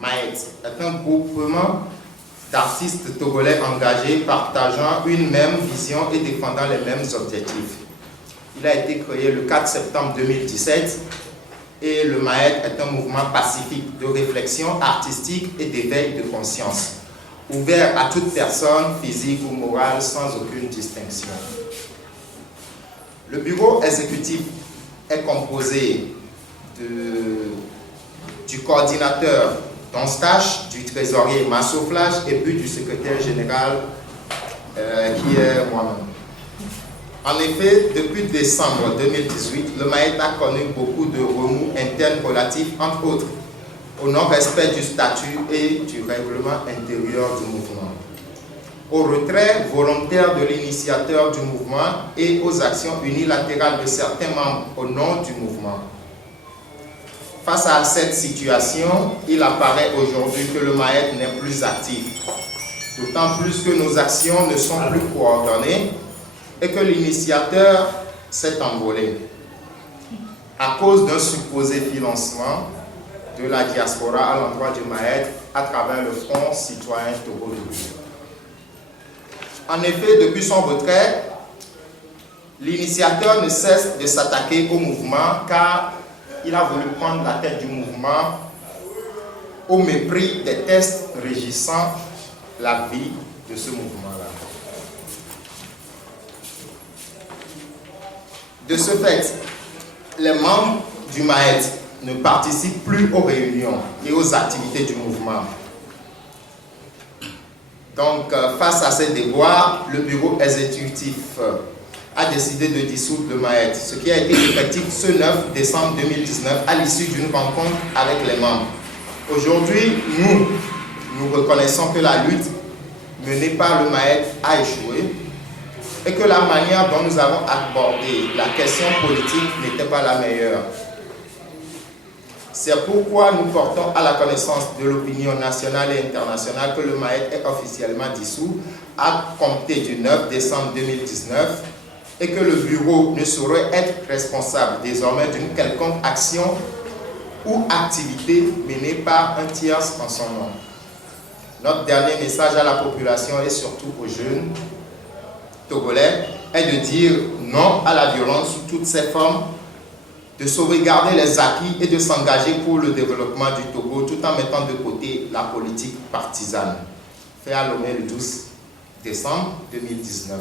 Maët est un groupement d'artistes togolais engagés partageant une même vision et défendant les mêmes objectifs. Il a été créé le 4 septembre 2017 et le Maët est un mouvement pacifique de réflexion artistique et d'éveil de conscience, ouvert à toute personne, physique ou morale, sans aucune distinction. Le bureau exécutif est composé du coordinateur Donstache, du trésorier Masso Flash et puis du secrétaire général qui est moi-même. En effet, depuis décembre 2018, le Maët a connu beaucoup de remous internes relatifs, entre autres, au non-respect du statut et du règlement intérieur du mouvement, au retrait volontaire de l'initiateur du mouvement et aux actions unilatérales de certains membres au nom du mouvement. Face à cette situation, il apparaît aujourd'hui que le Maët n'est plus actif, d'autant plus que nos actions ne sont plus coordonnées et que l'initiateur s'est envolé à cause d'un supposé financement de la diaspora à l'endroit du Maët à travers le Front citoyen Togo. En effet, depuis son retrait, l'initiateur ne cesse de s'attaquer au mouvement car il a voulu prendre la tête du mouvement au mépris des textes régissant la vie de ce mouvement-là. De ce fait, les membres du Maët ne participent plus aux réunions et aux activités du mouvement. Donc, face à ces déboires, le bureau exécutif a décidé de dissoudre le Maët, ce qui a été effectif ce 9 décembre 2019 à l'issue d'une rencontre avec les membres. Aujourd'hui, nous reconnaissons que la lutte menée par le Maët a échoué et que la manière dont nous avons abordé la question politique n'était pas la meilleure. C'est pourquoi nous portons à la connaissance de l'opinion nationale et internationale que le Maët est officiellement dissous à compter du 9 décembre 2019 et que le bureau ne saurait être responsable désormais d'une quelconque action ou activité menée par un tiers en son nom. Notre dernier message à la population et surtout aux jeunes togolais est de dire non à la violence sous toutes ses formes, de sauvegarder les acquis et de s'engager pour le développement du Togo tout en mettant de côté la politique partisane. Fait à Lomé le 12 décembre 2019.